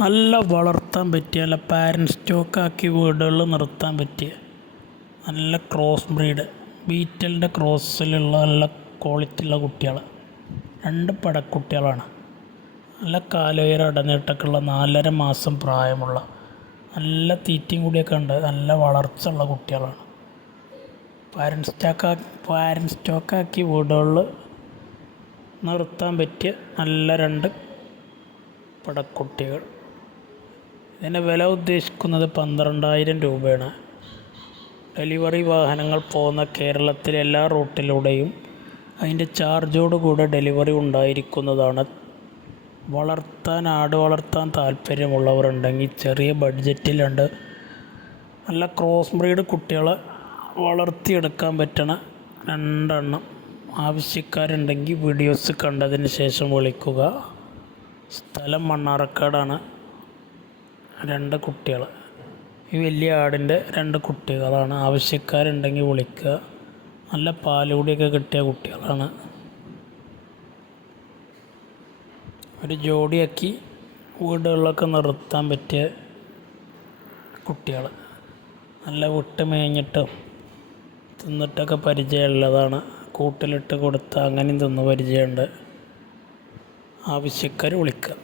നല്ല വളർത്താൻ പറ്റിയ നല്ല പാരൻ സ്റ്റോക്കാക്കി വീടുകളിൽ നിർത്താൻ പറ്റിയ നല്ല ക്രോസ് ബ്രീഡ് ബീറ്റലിന്റെ ക്രോസിലുള്ള നല്ല ക്വാളിറ്റി ഉള്ള കുട്ടികൾ രണ്ട് പടക്കുട്ടികളാണ്. നല്ല കാലുയരം ഇടനീട്ടൊക്കെയുള്ള നാലര മാസം പ്രായമുള്ള നല്ല തീറ്റയും കൂടിയൊക്കെ ഉണ്ട് നല്ല വളർച്ച ഉള്ള കുട്ടികളാണ്. പാരൻ സ്റ്റോക്കാ പാരൻ സ്റ്റോക്കാക്കി വീടുകളിൽ നിർത്താൻ പറ്റിയ നല്ല രണ്ട് പടക്കുട്ടികൾ. ഇതിന്റെ വില ഉദ്ദേശിക്കുന്നത് പന്ത്രണ്ടായിരം രൂപയാണ്. ഡെലിവറി വാഹനങ്ങൾ പോകുന്ന കേരളത്തിലെ എല്ലാ റൂട്ടിലൂടെയും അതിന്റെ ചാർജോട് കൂടെ ഡെലിവറി ഉണ്ടായിരിക്കുന്നതാണ്. വളർത്താൻ ആട് വളർത്താൻ താല്പര്യമുള്ളവരുണ്ടെങ്കിൽ ചെറിയ ബഡ്ജറ്റിലുണ്ട്. നല്ല ക്രോസ് ബ്രീഡ് കുട്ടികളെ വളർത്തിയെടുക്കാൻ പറ്റണ രണ്ടെണ്ണം ആവശ്യക്കാരുണ്ടെങ്കിൽ വീഡിയോസ് കണ്ടതിന് ശേഷം വിളിക്കുക. സ്ഥലം മണ്ണാർക്കാടാണ്. രണ്ട് കുട്ടികൾ. ഈ വലിയ ആടിന്റെ രണ്ട് കുട്ടികളാണ് ആവശ്യക്കാരുണ്ടെങ്കിൽ വിളിക്കുക. നല്ല പാലുകൂടിയൊക്കെ കിട്ടിയ കുട്ടികളാണ്. ഒരു ജോഡിയാക്കി വീടുകളിലൊക്കെ നിർത്താൻ പറ്റിയ കുട്ടികൾ. നല്ല വിട്ട് മേഞ്ഞിട്ടും തിന്നിട്ടൊക്കെ പരിചയമുള്ളതാണ്. കൂട്ടിലിട്ട് കൊടുത്ത് അങ്ങനെയും തിന്ന് പരിചയമുണ്ട്. ആവശ്യക്കാർ വിളിക്കുക.